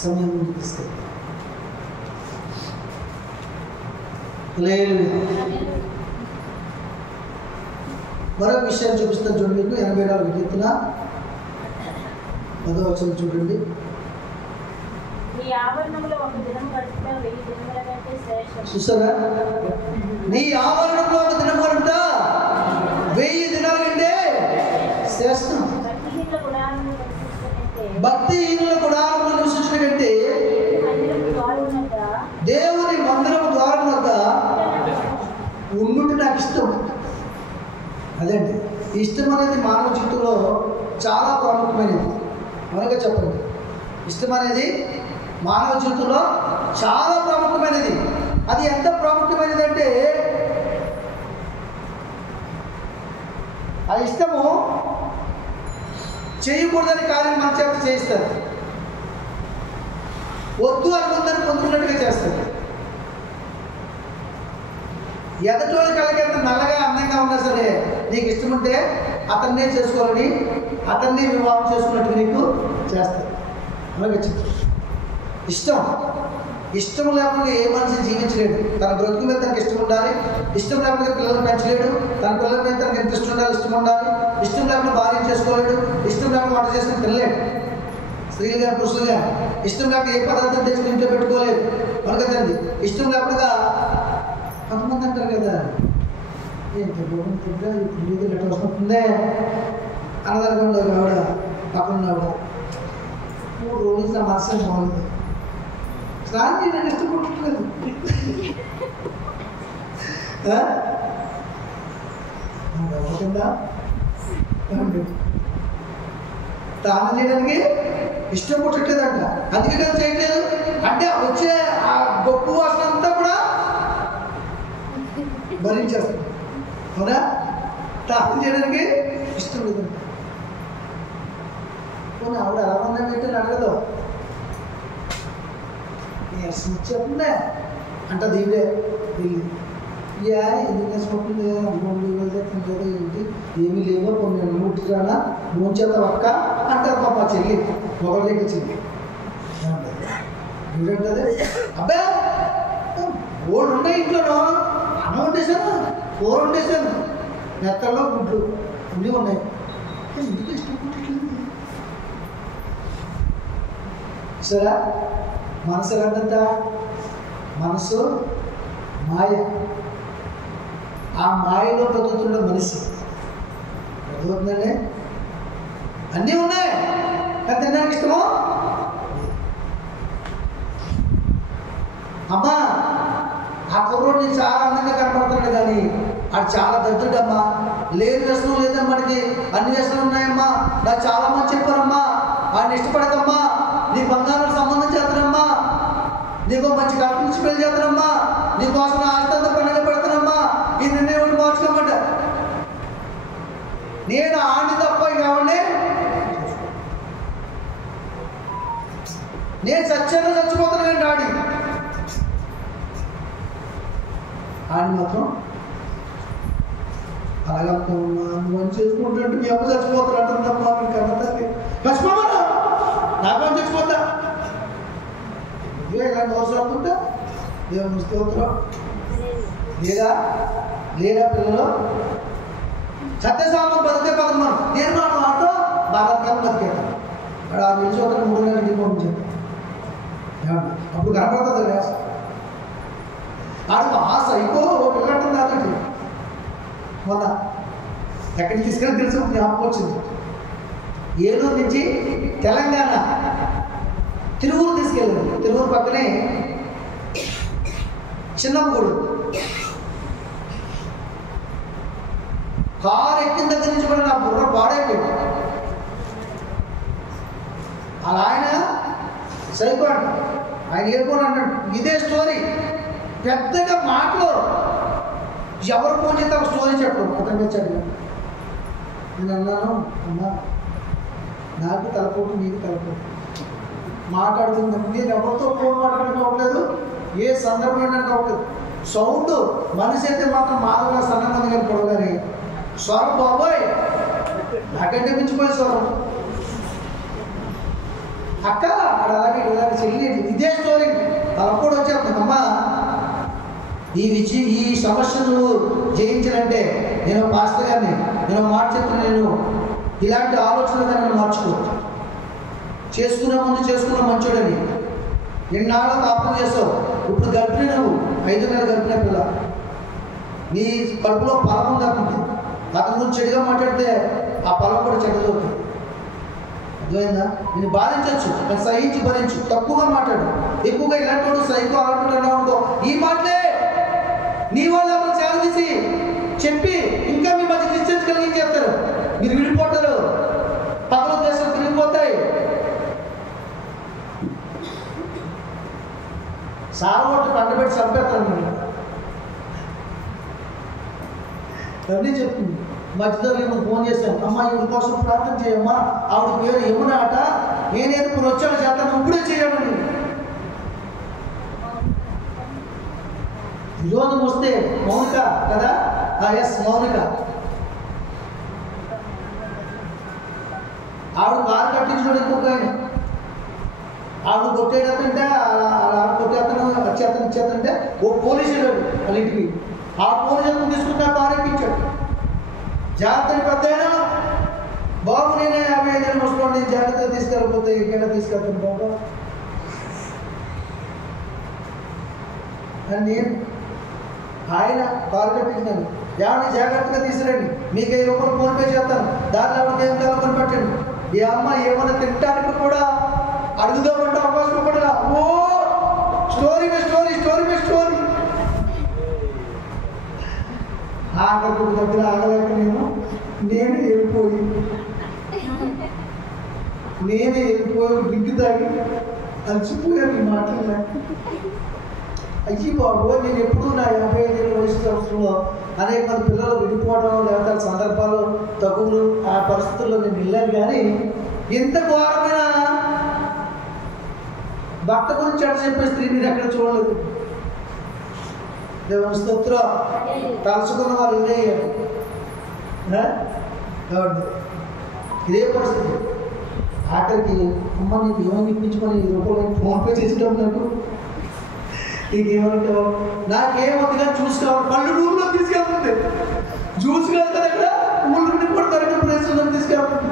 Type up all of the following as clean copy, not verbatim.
సమయం ముందుకు తీసుకెళ్తాం. మరొక విషయాన్ని చూపిస్తాను చూడండి. మీకు 84 కీర్తన 10వ వచనం చూడండి. చూసారా? నీ ఆవరణంలో ఒక దినం గడుపుట 1000 దినాల కంటే శ్రేష్టం. భక్తిహీనుల గుడారంలో నివసించిన కంటే దేవుని మందిరము ద్వారం వద్ద ఉండుట నాకు ఇష్టం. అదండి, ఇష్టం అనేది మానవ జీవితంలో చాలా ప్రాముఖ్యమైనది. మనగా చెప్పండి, ఇష్టం అనేది మానవ జీవితంలో చాలా ప్రాముఖ్యమైనది. అది ఎంత ప్రాముఖ్యమైనది అంటే, ఆ ఇష్టము చేయకూడదని కార్యం మన చేత చేయిస్తారు. వద్దు అనుకుందని పొందుకున్నట్టుగా చేస్తారు. ఎదటోళ్ళ కళ్ళకి ఎంత నల్లగా అందంగా ఉన్నా సరే, నీకు ఇష్టం ఉంటే అతన్నే చేసుకోవాలని, అతన్ని వివాహం చేసుకున్నట్టుగా నీకు చేస్తారు. అలాగే ఇష్టం లేకుండా ఏ మనిషి జీవించలేడు. తన బ్రతుకు మీద తనకి ఇష్టం ఉండాలి. ఇష్టం లేకుండా పిల్లలను పెంచలేడు. తన పిల్లల మీద తనకి ఇంట్రెస్ట్ ఉండాలి, ఇష్టం ఉండాలి. ఇష్టం లేకుండా భార్య చేసుకోలేడు. ఇష్టం లేకుండా వంట చేసుకుని తినలేడు. స్త్రీలు కానీ పురుషులు కానీ ఇష్టం లేకుండా ఏ పదార్థం తెచ్చుకుని ఇంట్లో పెట్టుకోలేదు. మనకదండి ఇష్టం లేకుండా కొంతమంది అంటారు కదా, ఏంటి తింటే ఇప్పుడు గట్ట వస్తుందే అన్నదరగంలో ఆవిడ పక్కన ఆవిడ 3 రోజులు నా మనసు బాగుంది. స్నానం చేయడానికి ఇష్టపడట్లేదు. స్నానం చేయడానికి ఇష్టపడట్లేదంట. అందుకే కదా చేయట్లేదు. అంటే వచ్చే ఆ గొప్ప వాసన అంతా కూడా భరించేస్తాం. అవునా? స్నానం చేయడానికి ఇష్టం లేదంట. ఆవిడ ఎలా ఉందని ఏంటని అడగదు. చెప్తుందే అంట దీవిడే వెళ్ళి ఎందుకు నేర్చుకుంటుంది తింటుంది ఏంటి ఏమీ లేవో కొన్ని ముట్టిరానా మూంచేత ఒక్క అంటారు పాప చెల్లి మొగల దగ్గర చెల్లి ఏంటంటే అబ్బా ఓళ్ళు ఉన్నాయి ఇంట్లోనో అన్నం వండేశాను, కూర వండేశాను, మెత్తల్లో గుడ్లు అన్నీ ఉన్నాయి. ఎందుకు ఇష్టపడట్లేదు? సరే, మనసు ఎలాంట? మనసు మాయ. ఆ మాయలో బ్రతుకుతున్న మనిషి బ్రతుకుతుందండి. అన్నీ ఉన్నాయి కానీ తినడానికి ఇష్టమో. అమ్మా ఆ కుర్రోడు నేను చాలా అందంగా కనపడుతున్నాడు కానీ అది చాలా దద్దుడమ్మా, లేని వ్యసనం లేదమ్మా, మనకి అన్ని వ్యసనాలు ఉన్నాయమ్మా, నాకు చాలా మంది చెప్పారమ్మా, ఆయన ఇష్టపడకమ్మా, నీ బంగారం సంబంధం చేస్తానమ్మా, నీకు మంచి కల్పన నుంచి పెళ్లి చేస్తానమ్మా, నీకోసం ఆస్తంతా పండుగ పెడతానమ్మా, ఈ నిర్ణయం మార్చుకోమంట. నేను ఆడి తప్ప ఇంకెవరిని నేను సత్యంగా చచ్చిపోతున్నానండి. ఆడి మాత్రం అలాగే నువ్వు చేసుకుంటుంటే మీ అమ్మ చచ్చిపోతారంటుందమ్మా, మీ కన్నతల్లి చచ్చిపోమన్నా నాకేం చచ్చిపోతా ఇలా నోరు చదువుతుంటా దేవుని స్తోత్రం. లేదా పిల్లలు సత్యసామం బతికే పదమ్మా, నేను మాట భారతకాలం బతికేస్తాను. వాడు 6 నిమిషం 3 నెలలు ఇంటికి అప్పుడు కనపడుతుంది కదా ఆడు ఆశ ఇంకో పిల్లటం దాకండి. మొన్న ఎక్కడికి తీసుకెళ్ళి తెలుసు జ్ఞాపకం వచ్చింది. ఏలూరు నుంచి తెలంగాణ తిరువూరు తీసుకెళ్ళారు. తిరువూరు పక్కనే చిన్నమ్మగూడు. కారు ఎక్కిన దగ్గర నుంచి కూడా నా బుర్ర పాడైపోయింది. అలా ఆయన సైకో అంట, ఆయన ఏర్కొని అన్నాడు. ఇదే స్టోరీ పెద్దగా మాటలు ఎవరు ఫోన్ చేస్తే ఒక స్టోరీ చెప్పడం అతను వచ్చాడు. నేను అన్నాను, అమ్మా నాకు తలపోటు నీకు తలపోటు మాట్లాడుతుంది. నేను ఎవరితో ఫోన్ మాట్లాడడం అవ్వట్లేదు, ఏ సందర్భంలో అవ్వట్లేదు. సౌండ్ మనిషి అయితే మాత్రం మాధవ సన్నమంది కానీ పొడవగానే స్వరం బాబోయ్ నాకంటే మించిపోయే స్వరం. అక్క అది అలాగే ఇలాగే ఈ సమస్యను జయించాలంటే నేను పాస్టర్ గారిని నేను మాట చెప్తున్నా, నేను ఇలాంటి ఆలోచన నేను మార్చుకో. చేసుకున్న ముందు చేసుకున్న మంచోడని ఎన్నాళ్ళ తాపం చేస్తావు. ఇప్పుడు గర్భిణి నువ్వు 5 నెలలు గర్భిణ పిల్ల, నీ కడుపులో ఫలం ఉందనుకుంది. అతని గురించి చెడుగా మాట్లాడితే ఆ ఫలం కూడా చెడ్డదవుతుంది. అర్థమైందా? నేను బాధించవచ్చు, నేను సహించి భరించు. తక్కువగా మాట్లాడు, ఎక్కువగా ఇలాంటి వాడు సైకో అలాంటి అనుకో. ఈ మాటలే నీ వాళ్ళు అతను సేవ తీసి చెప్పి ఇంకా మీ మధ్య డిస్టెన్స్ కలిగించేస్తారు. మీరు విడిపోతారు, పగల దేశాలు తిరిగిపోతాయి. సారవోటు పండబెట్టి చంపేస్తాను మీరు అన్నీ చెప్తుంది. మధ్యలో నేను ఫోన్ చేశాను, అమ్మా ఇవి కోసం ప్రార్థన చేయమ్మా, ఆవిడ పేరు యమున అట, నేనేది ఇప్పుడు వచ్చాను చేస్తాను, ఇప్పుడే చేయాలని. విరోధం వస్తే మౌనిక కదా, ఎస్ మౌనిక, ఆవిడ కారు కట్టించడం ఇంకొక ఆయన, ఆవిడ కొట్టేటంటే అలా కొట్టేతను వచ్చేతను ఇచ్చేతంటే ఓ పోలీసు వెళ్ళాడు వాళ్ళ ఇంటికి. ఆ పోలీసు తీసుకున్న కారు ఎక్కించాడు. జాగ్రత్తని పెద్దయినా బాబు, నేనే 55 ఏళ్ళు ముసుకోండి, నేను జాగ్రత్తగా తీసుకెళ్ళిపోతే ఇక్కడ తీసుకెళ్తాను బాబా అని నేను. ఆయన కారు కట్టించాను, ఎవరిని జాగ్రత్తగా తీసుకురండి, మీకు 1000 రూపాయలు ఫోన్పే చేస్తాను, దాంట్లో ఎవరికి ఏం కావాలో కొని పెట్టండి. ఈ అమ్మ ఏమన్నా తినడానికి కూడా అడుగుదామంటే అవకాశం కూడా ఓ స్టోరీ మీద స్టోరీ, స్టోరీ మీద స్టోరీ. ఆఖరికి దగ్గర ఆగలేక నేనే వెళ్ళిపోయి డ్రింక్ తాగి అలసిపోయాను. ఈ మాటలు అయ్యి బాబు, నేను ఎప్పుడు నా 55 ఏళ్ళ వయసు సంవత్సరంలో అనేక మంది పిల్లలు విడిపోవడం లేకపోతే సందర్భాలు తగులు ఆ పరిస్థితుల్లో నేను వెళ్ళాను. కానీ ఎంత ఘోరమైన భర్త గురించి అట్లా చెప్పే స్త్రీ మీరు ఎక్కడ చూడలేదు. దేవుని స్తోత్రం. తలుచుకున్న వాళ్ళు ఇదే కాబట్టి ఇదే పరిస్థితి. ఆఖరికి అమ్మ నీకు ఏమని ఇప్పించుకొని 1000 రూపాయలు ఫోన్పే చేసేటప్పుడు నాకు నీకేమంటావు, నాకేమవుతుందిగా జ్యూస్ కావాలి, పళ్ళు రూమ్లో తీసుకెళ్తుంది. జ్యూస్ కాదు కదా, ఇక్కడ ఊళ్ళో కూడా దొరికిన ప్లేస్లో తీసుకెళ్తుంది.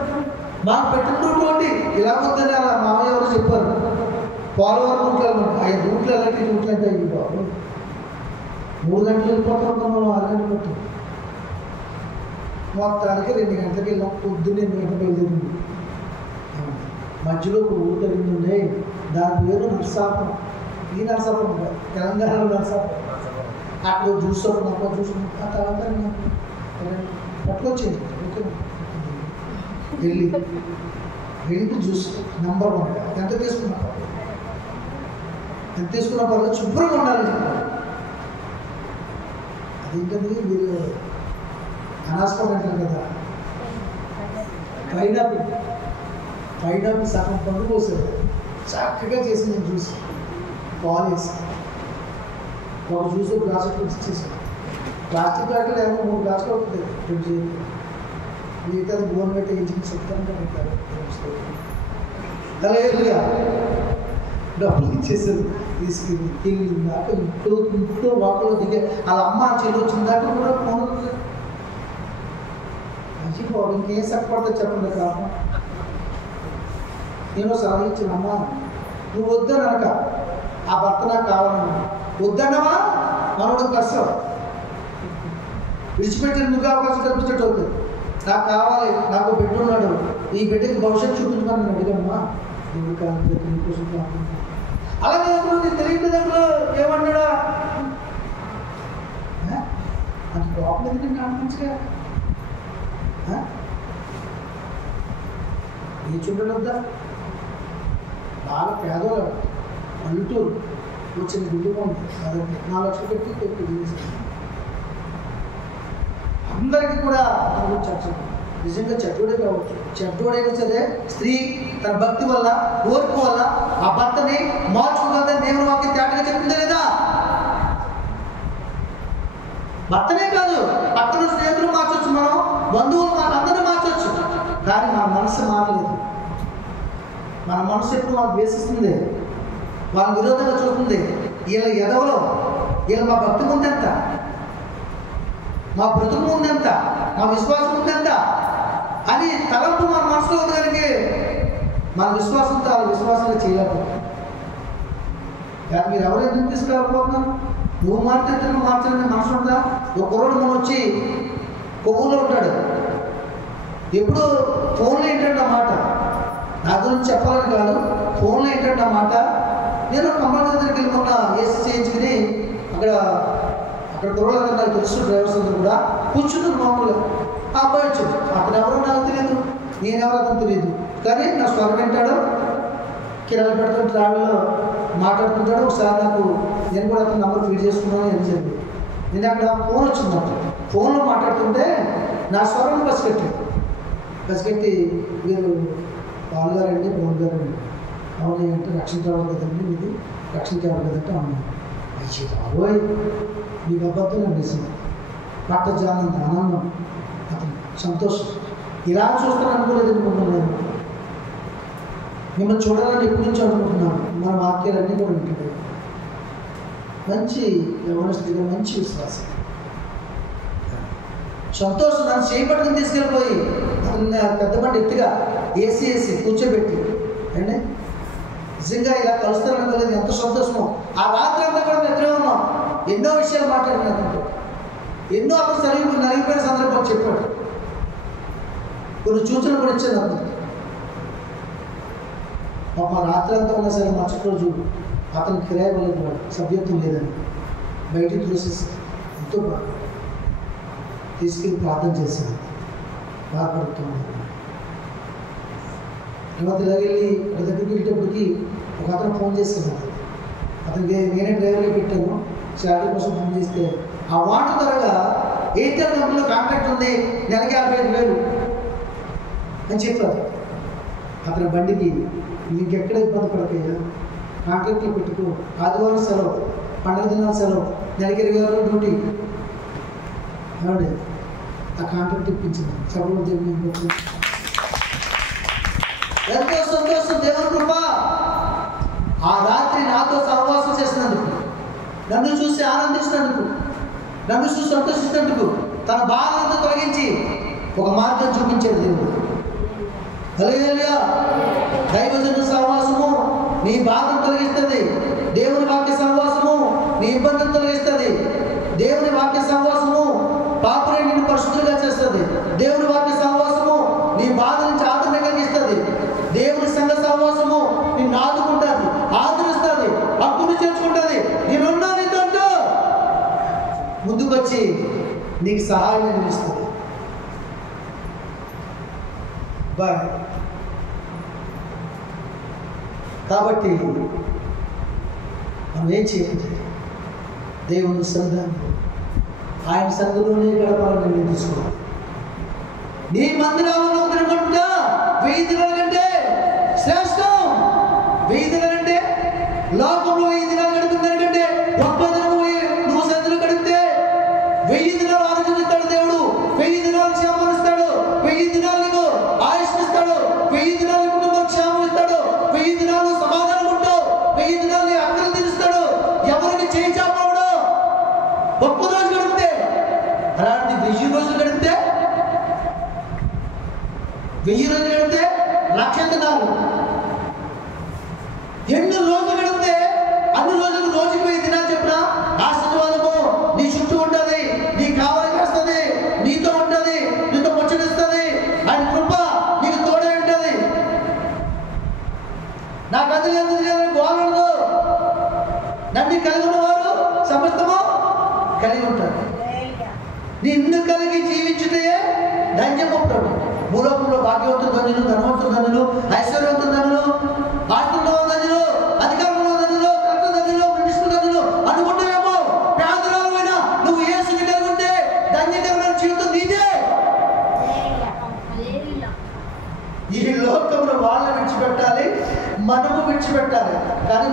మాకు పెట్టుకుంటూ ఇలా వద్దని అలా మామయ్య ఎవరు చెప్పారు. పోలవరం రూట్లో 5 రూట్లు అలాంటి రూట్లు అంటే అయ్యి బాబు 3 గంటలు వెళ్ళిపోతాం, మనం 6 గంటలు పట్టాం. మొత్తానికి 2 గంటలకు వెళ్ళాం. పొద్దున్న 8 గంటలకు వెళ్ళింది. మధ్యలో ఒక ఊరు తగ్గిందండి, దాని పేరు నర్సాపురం. ఈ నర్సాపురం తెలంగాణలో నర్సాపురం. అక్కడ జ్యూస్ ఒకటి చూసుకున్నాం. ఆ తర్వాత పట్టుకొచ్చేది వెళ్ళి 2 జ్యూస్ నెంబర్ 1. ఎంత తీసుకున్నా పర్లేదు, శుభ్రంగా ఉండాలి చెప్పాలి. అదేంటది మీరు అనాస్పం అంటారు కదా, పైనాపిల్ సగం పండు పోసారు, చక్కగా చేసింది జ్యూస్. పాలు వేసి ఒక జ్యూస్ గ్లాసు ఇచ్చేసాను. ప్లాస్టిక్ బ్యాగ్లో ఏమో 3 గ్లాసులు అవుతుంది. మిగతా బోన్ పెట్టి ఇంటికి చెప్తాను పెట్టారు. హల్లెలూయా. డబ్బులు ఇచ్చేసారు, తీసుకెళ్ళి దాకా ఇంట్లో వాటిలో దిగే వాళ్ళ అమ్మ చెల్లి వచ్చిన దాకా కూడా ఫోన్ మంచిపోవాలి. ఇంకేం సక్కపడుతుంది చెప్పండి. కాదు నేను సలహా ఇచ్చిన, అమ్మ నువ్వు వద్దనక ఆ భర్త నాకు కావాలన్నా వద్దన్నవా మనోడు కష్టం విడిచిపెట్టి నువ్వు అవకాశం కల్పించట్టు అవుతుంది. నాకు కావాలి, నాకు బిడ్డ ఉన్నాడు, ఈ బిడ్డకి భవిష్యత్తు చూపించమని నేను అడిగమ్మా. దేవుడు కాదు నీకోసం అలాగే నీ తెలియని దగ్గర ఏమన్నాడా అది కోపం ఎందుకంటే మంచిగా ఏ చూడలేదా. బాగా పేదవాళ్ళు పల్లెటూరు వచ్చిన బిల్లుగా ఉంటుంది. అదంటే 4 లక్షలు పెట్టి చేశారు. అందరికీ కూడా చర్చ నిజంగా చెడ్డోడే కావచ్చు. చెడ్డోడైనా సరే స్త్రీ తన భక్తి వల్ల ఓర్పు వల్ల ఆ భర్తని మార్చుకోగలదని దేవుని వాక్యం తేటగా చెప్తుందా లేదా? భర్తనే కాదు, భర్తను స్నేహితులు మార్చొచ్చు, మనం బంధువులు అందరినీ మార్చొచ్చు. కానీ మన మనసు మారలేదు. మన మనసు ఎప్పుడు వాళ్ళకి ద్వేషిస్తుంది, వాళ్ళ విరోధంగా చూస్తుంది. వీళ్ళ ఎదవలో వీళ్ళు మా భక్తి ముందెంత, మా బ్రతుకు ముందెంత, మా విశ్వాసం ముందెంత అని తలంపు మన మనసులో ఉంది కనుక మన విశ్వాసంతో వాళ్ళ విశ్వాసంగా చేయలేకపోతున్నాం. మీరు ఎవరు ఎందుకు తీసుకురాకపోతున్నావు? నువ్వు మారితే నువ్వు మార్చాలని మనసు ఉందా? ఒక కుర్రోడు మనం వచ్చి కొవ్వులో ఉంటాడు, ఎప్పుడు ఫోన్లో ఏంటంటే మాట, నా గురించి చెప్పాలని కాదు, ఫోన్లో ఏంటంటే మాట. నేను కంపల్సరీ దగ్గరికి వెళ్ళి మొన్న ఏసీ చేయించుకుని అక్కడ కుర్రోళ్ళందరూ నాకు తెలుసు, డ్రైవర్స్ అందరూ కూడా కూర్చున్నాను మామూలుగా. ఆ అబ్బాయి వచ్చింది, అతను ఎవరో నాకు తెలియదు, నేనెవరో అతను తెలియదు, కానీ నా స్వరం వింటాడు, కిరాలు పెడతాడు, ట్రావెల్లో మాట్లాడుతుంటాడు. ఒకసారి నాకు నేను కూడా అతను నంబర్ ఫీడ్ చేసుకున్నాను అని చెప్పి నేను అక్కడ ఫోన్ వచ్చింది, అతను ఫోన్లో మాట్లాడుతుంటే నా స్వరం పసిగట్టి మీరు పాలు గారండి, పవన్ గారండి, అవును అంటే రక్షణ కావాలి కదండి, మీది రక్షణ కావాలి కదంటే అవును. అయ్యి బాబోయ్ మీకు అబద్ధం అనిపిస్తుంది. పట్ట జానంత ఆనందం, అతను సంతోషం. ఇలా చూస్తాను అనుకోలేదు అనుకుంటున్నాను, మిమ్మల్ని చూడాలని ఎప్పటి నుంచి అనుకుంటున్నాను. మన వాక్యాలన్నీ కూడా వింటున్నాయి. మంచి యవనస్తుడిగా మంచి విశ్వాసం, సంతోషం. నన్ను చేయబట్టుకుని తీసుకెళ్ళిపోయి పెద్ద బండి ఎత్తుగా ఏసీ కూర్చోబెట్టి అండి నిజంగా ఇలా కలుస్తాను అనుకోలేదు. ఎంత సంతోషమో. ఆ రాత్రి అంతా కూడా మేము ఇద్దరే ఉన్నాం, ఎన్నో విషయాలు మాట్లాడినాను, ఎన్నో అప్పుడు నలిగిపోయిన సందర్భాలు చెప్పాడు, కొన్ని సూచనలు కూడా ఇచ్చాను అతను. మా రాత్రి అంతా ఉన్నా సరే మరుసటి రోజు అతను కిరాయి వెళ్ళదు, సభ్యత్వం లేదని బయటికి చూసేసి ఎంతో బాగా తీసుకెళ్ళి ప్రార్థన చేశాను, బాధపడుతున్నాను. తర్వాత వెళ్ళి అక్కడ దగ్గరికి వెళ్ళేటప్పటికి ఒక అతను ఫోన్ చేశాను, అతనికి నేనే డ్రైవర్గా పెట్టాను, శాలరీ కోసం ఫోన్ చేస్తే ఆ వాటర్ ధరగా ఎయిర్టెల్ కంపెనీలో కాంట్రాక్ట్ ఉంది, నెలకి 55,000 అని చెప్పారు. అతని బండికి నీకెక్కడ ఇబ్బంది పడతాయా, కాంట్రాక్ట్లో పెట్టుకో, ఆదివారం సెలవు, పండుగ దినాలు సెలవు, నెలకి 20,000 డ్యూటీ ఏమండి. ఆ కాంట్రాక్ట్ ఇప్పించింది. చదువు దేవుని ఎంతో సంతోషం, దేవుని కృప. ఆ రాత్రి నాతో సహవాసం చేసినందుకు, నన్ను చూసి ఆనందించినందుకు, నన్ను చూసి సంతోషించినందుకు తన బాధలతో తొలగించి ఒక మార్గం చూపించాడు దేవుడు. హల్లెలూయా. దైవజన సహవాసము నీ బాధను తొలగిస్తుంది. దేవుని వాక్య సహవాసము నీ ఇబ్బందిని తొలగిస్తుంది. దేవుని వాక్య సహవాసము పాపని నిన్ను పరిశుద్ధులుగా చేస్తుంది. దేవుని వాక్య సహవాసము నీ బాధ నుంచి ఆదరణ కలిగిస్తుంది. దేవుని సంఘ సహవాసము నిన్ను ఆదుకుంటుంది, ఆదరిస్తుంది, హక్కును చేర్చుకుంటుంది. నేనున్నా నీతో ముందుకు వచ్చి నీకు సహాయం అందిస్తుంది. బాయ్. కాబట్టి మనం ఏం చేయాలి? దేవుని సన్నిధానంలో ఆయన సన్నిధిలోనే గడపాలని నిర్ణయించుకోవాలి. నీ మందిరంలో తిరుగుంటా 1000 దినాల కంటే శ్రేష్టం. 1000 దినాలు అంటే లోకంలో 1000 దినాలు గడిపిన దానికంటే గొప్ప దినము నువ్వు సన్నిధిలో గడిపితే 1000 దినాలు ఆలోచిస్తాడు దేవుడు. 1000 దినాలు క్షేమం ఇస్తాడు. 1000 దినాలు నీకు ఆయుష్ ఇస్తాడు. 1000 దినాలు కుటుంబం క్షేమం ఇస్తాడు. 1000 దినాలు సమాధానం ఉంటావు. 1000 దినాలు అక్కలు తీరుస్తాడు. ఎవరికి చేయి చాపడు. గొప్ప రోజు గడిపితే అలాంటి 1000 రోజులు గడిపితే 1000 రోజులు గడిపితే 1,00,000 దినాలు. ఎన్ని రోజులు గడిపితే అన్ని రోజులు రోజుకి 1000 దినాలు చెప్పిన ఆశీర్వాదము నీ చుట్టూ ఉంటుంది, నీ కావలి చేస్తుంది, నీతో ఉంటుంది, నీతో ముచ్చటిస్తుంది. ఆయన కృప నీకు తోడే ఉంటుంది. నాకు అది లేదు గోళంలో నన్ను కలిగి ఉన్నవారు సమస్తము కలిగి ఉంటారు. నిన్ను కలిగి జీవించుటే ధన్యము ప్రభు. భూలోకంలో భాగ్యవంతులు ధనులు, ధనవంతులు ధనులు, ఐశ్వర్యవంతులు ధనులు, ఆస్తులు ధనులు, అధికారంలో ధనులు, కర్త ధనులు, మినిస్టర్ ధనులు అనుకుంటావేమో. పేదరాలైనా నువ్వు యేసుని కలిగి ఉంటే ధన్యకరమైన జీవితం నీదే. ఈ లోకంలో వాళ్ళని విడిచిపెట్టాలి, మనము విడిచిపెట్టాలి. కానీ